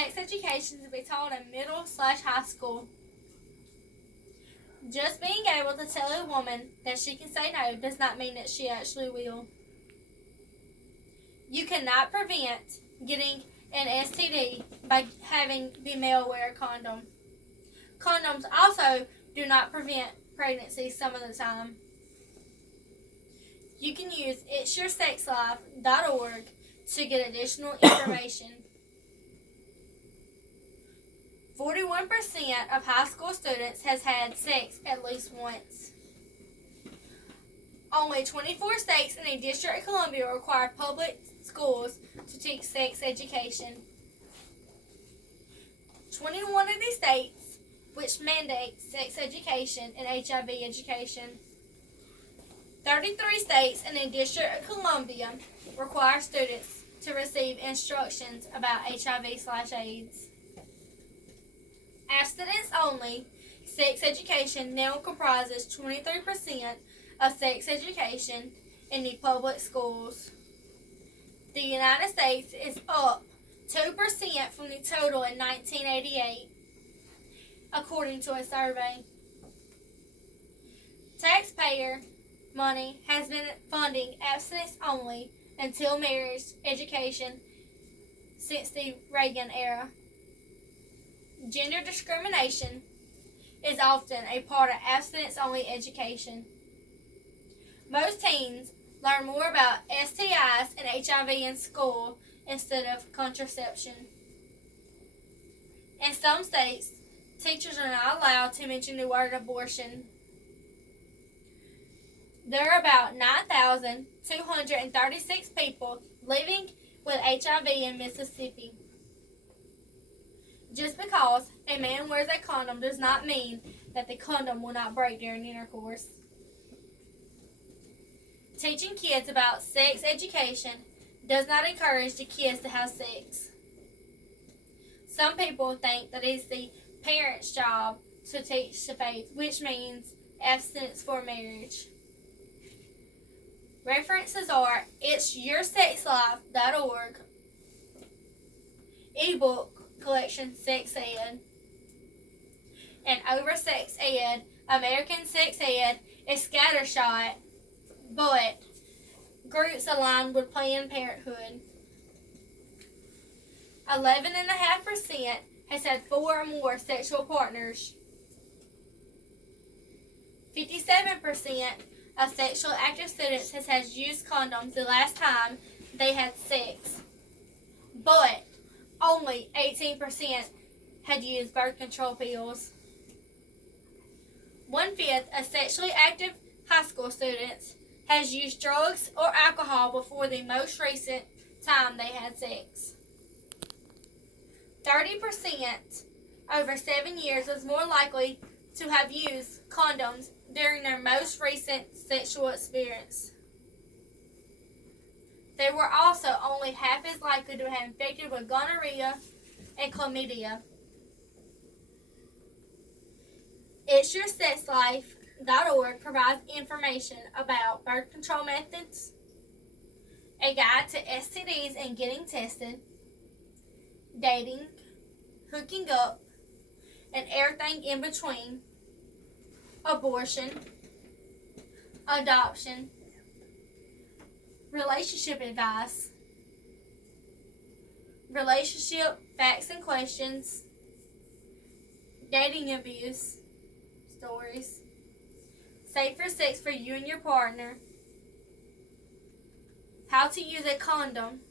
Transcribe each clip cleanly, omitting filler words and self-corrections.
sex education to be taught in middle/high school. Just being able to tell a woman that she can say no does not mean that she actually will. You cannot prevent getting an STD by having the male wear a condom. Condoms also do not prevent pregnancy some of the time. You can use it'sYourSexLife.org to get additional information. 41% of high school students has had sex at least once. Only 24 states in the District of Columbia require public schools to teach sex education. 21 of these states which mandate sex education and HIV education. 33 states in the District of Columbia require students to receive instructions about HIV/AIDS. Abstinence only sex education now comprises 23% of sex education in the public schools. The United States is up 2% from the total in 1988, according to a survey. Taxpayer money has been funding abstinence only until marriage education since the Reagan era. Gender discrimination is often a part of abstinence-only education. Most teens learn more about STIs and HIV in school instead of contraception. In some states, teachers are not allowed to mention the word abortion. There are about 9,236 people living with HIV in Mississippi. Just because a man wears a condom does not mean that the condom will not break during intercourse. Teaching kids about sex education does not encourage the kids to have sex. Some people think that it's the parents' job to teach the faith, which means abstinence for marriage. References are it'sYourSexLife.org, ebook collection Sex Ed, and Over Sex Ed, American Sex Ed is scattershot, but groups aligned with Planned Parenthood. 11.5% has had 4 or more sexual partners. 57% of sexual active students has used condoms the last time they had sex, but only 18% had used birth control pills. 1/5 of sexually active high school students has used drugs or alcohol before the most recent time they had sex. 30% over 7 years was more likely to have used condoms during their most recent sexual experience. They were also only half as likely to have infected with gonorrhea and chlamydia. it'sYourSexLife.org provides information about birth control methods, a guide to STDs and getting tested, dating, hooking up, and everything in between, abortion, adoption, relationship advice, relationship facts and questions, dating abuse stories, safer sex for you and your partner, how to use a condom,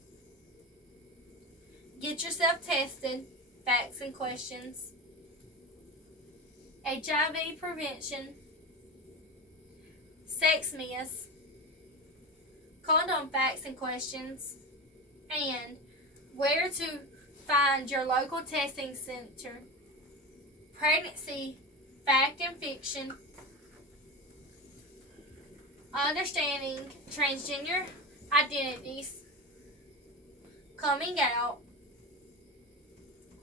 get yourself tested, facts and questions, HIV prevention, sex myths, condom facts and questions, and where to find your local testing center, pregnancy fact and fiction, understanding transgender identities, coming out,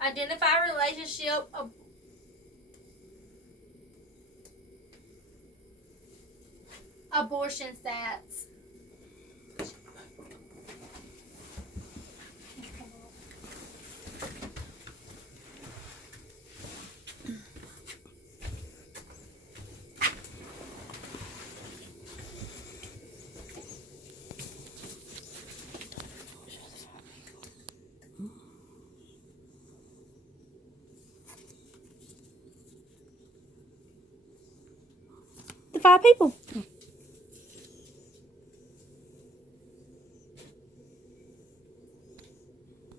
identify relationship, abortion stats. 5 people.